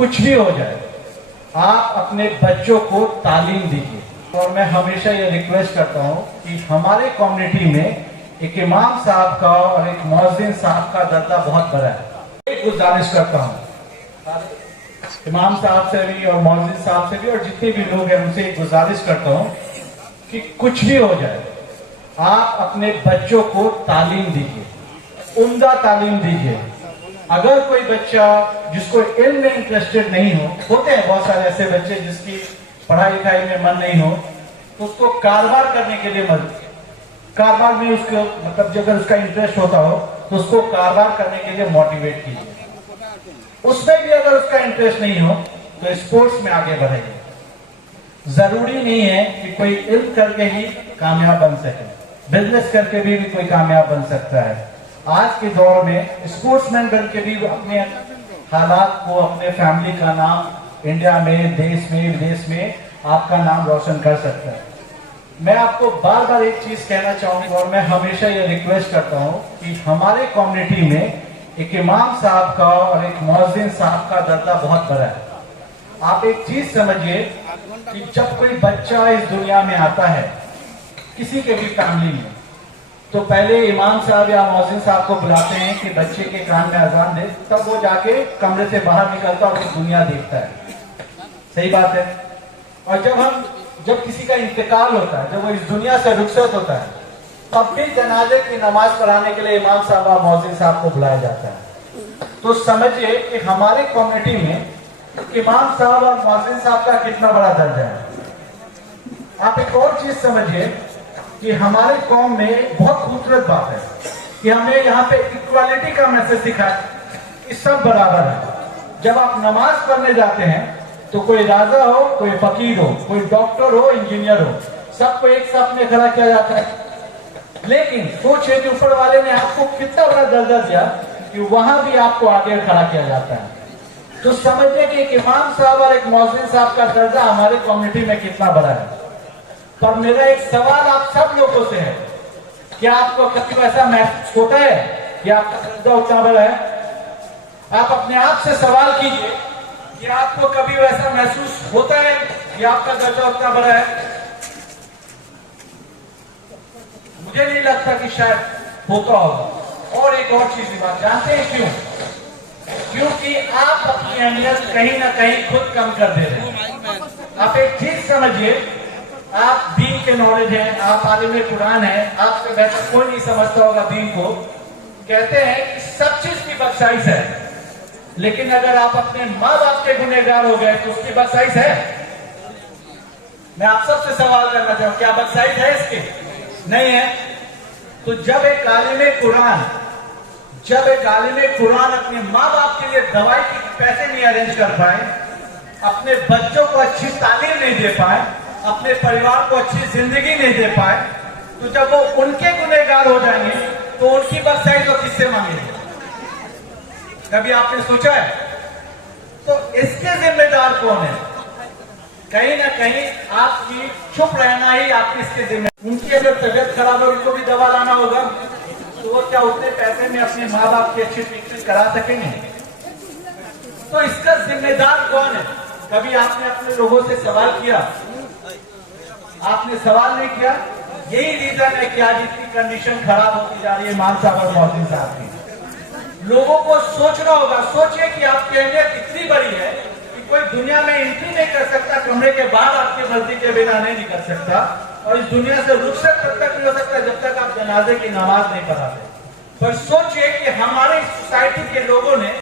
कुछ भी हो जाए आप अपने बच्चों को तालीम दीजिए। और मैं हमेशा ये रिक्वेस्ट करता हूँ कि हमारे कम्युनिटी में एक इमाम साहब का और एक मुअज्जिन साहब का दर्जा बहुत बड़ा है। एक गुजारिश करता हूँ इमाम साहब से भी और मुअज्जिन साहब से भी और जितने भी लोग हैं उनसे एक गुजारिश करता हूँ कि कुछ भी हो जाए आप अपने बच्चों को तालीम दीजिए, उम्दा तालीम दीजिए। अगर कोई बच्चा जिसको इल्म में इंटरेस्टेड नहीं हो, होते हैं बहुत सारे ऐसे बच्चे जिसकी पढ़ाई लिखाई में मन नहीं हो, तो उसको कारोबार करने के लिए कारोबार में उसको मतलब अगर उसका इंटरेस्ट होता हो तो उसको कारोबार करने के लिए मोटिवेट कीजिए। उसमें भी अगर उसका इंटरेस्ट नहीं हो तो स्पोर्ट्स में आगे बढ़ेगा। जरूरी नहीं है कि कोई इल्म करके ही कामयाब बन सके, बिजनेस करके भी कोई कामयाब बन सकता है। आज के दौर में स्पोर्ट्समैन बन के भी अपने हालात को, अपने फैमिली का नाम इंडिया में, देश में, विदेश में आपका नाम रोशन कर सकता है। मैं आपको बार बार एक चीज कहना चाहूंगा और मैं हमेशा ये रिक्वेस्ट करता हूं कि हमारे कम्युनिटी में एक इमाम साहब का और एक मुअज्जिन साहब का दर्जा बहुत बड़ा है। आप एक चीज समझिए कि जब कोई बच्चा इस दुनिया में आता है किसी के भी फैमिली में, तो पहले इमाम साहब या मुअज्जिन साहब को बुलाते हैं कि बच्चे के कान में अजान दे, तब वो जाके कमरे से बाहर निकलता है और वो दुनिया देखता है। सही बात है। और जब किसी का इंतकाल होता है, जब वो इस दुनिया से रुखसत होता है, तब भी जनाजे की नमाज पढ़ाने के लिए इमाम साहब और मुअज्जिन साहब को बुलाया जाता है। तो समझिए कि हमारे कम्युनिटी में इमाम साहब और मुअज्जिन साहब का कितना बड़ा दर्जा है। आप एक और चीज समझिए कि हमारे कौम में बहुत खूबसूरत बात है कि हमें यहाँ पे इक्वालिटी का मैसेज सिखाया कि सब बराबर है। जब आप नमाज पढ़ने जाते हैं तो कोई राजा हो, कोई फकीर हो, कोई डॉक्टर हो, इंजीनियर हो, सबको एक साथ में खड़ा किया जाता है। लेकिन सोचिए कि ऊपर वाले ने आपको कितना बड़ा दर्जा दिया कि वहां भी आपको आगे खड़ा किया जाता है। तो समझिए कि एक इमाम साहब और एक मुअज्जिन साहब का दर्जा हमारे कम्युनिटी में कितना बड़ा है। पर मेरा एक सवाल आप सब लोगों से है, क्या आपको कभी ऐसा महसूस होता है कि आपका दर्जा उतना बड़ा है? आप अपने आप से सवाल कीजिए कि आपको कभी वैसा महसूस होता है कि आपका दर्जा उतना बड़ा है? मुझे नहीं लगता कि शायद होता होगा। और एक और चीज की बात जानते हैं क्यों? क्योंकि आप अपनी अहमियत कहीं ना कहीं खुद कम कर दे रहे हैं। आप एक चीज समझिए, आप दीन के नॉलेज हैं, आप आलिम कुरान हैं, आपसे बेहतर कोई नहीं समझता होगा दीन को। कहते हैं कि सब चीज की बख्शाइश है, लेकिन अगर आप अपने माँ बाप के गुनहगार हो गए तो उसकी बख्शाइश है? मैं आप सबसे सवाल करना चाहूँ, क्या बख्शाइश है इसकी? नहीं है। तो जब एक आलिम कुरान अपने माँ बाप के लिए दवाई के पैसे नहीं अरेंज कर पाए, अपने बच्चों को अच्छी तालीम नहीं दे पाए, अपने परिवार को अच्छी जिंदगी नहीं दे पाए, तो जब वो उनके गुनहगार हो जाएंगे तो उनकी बख्शाई तो किससे मांगेंगे? कभी आपने सोचा है? तो इसके जिम्मेदार कौन है? कहीं ना कहीं आपकी चुप रहना ही आपकी इसके जिम्मेदार। उनकी अगर तबियत खराब हो, उनको भी दवा लाना होगा, तो वो क्या उतने पैसे में अपने माँ बाप की अच्छी ट्रीटमेंट करा सकेंगे? तो इसका जिम्मेदार कौन है? कभी आपने अपने लोगों से सवाल किया? आपने सवाल नहीं किया। यही रीजन है कि आज इतनी कंडीशन खराब होती जा रही है इमाम साहब और मुअज्जिन साहब की। लोगों को सोचना होगा। सोचिए कि आपकी अहमियत इतनी बड़ी है कि कोई दुनिया में एंट्री नहीं कर सकता, कमरे के बाहर आपकी मर्जी के बिना नहीं निकल सकता, और इस दुनिया से रुखसत तब तक नहीं हो सकता जब तक आप जनाजे की नमाज नहीं पढ़ाते। पर सोचिए कि हमारे सोसाइटी के लोगों ने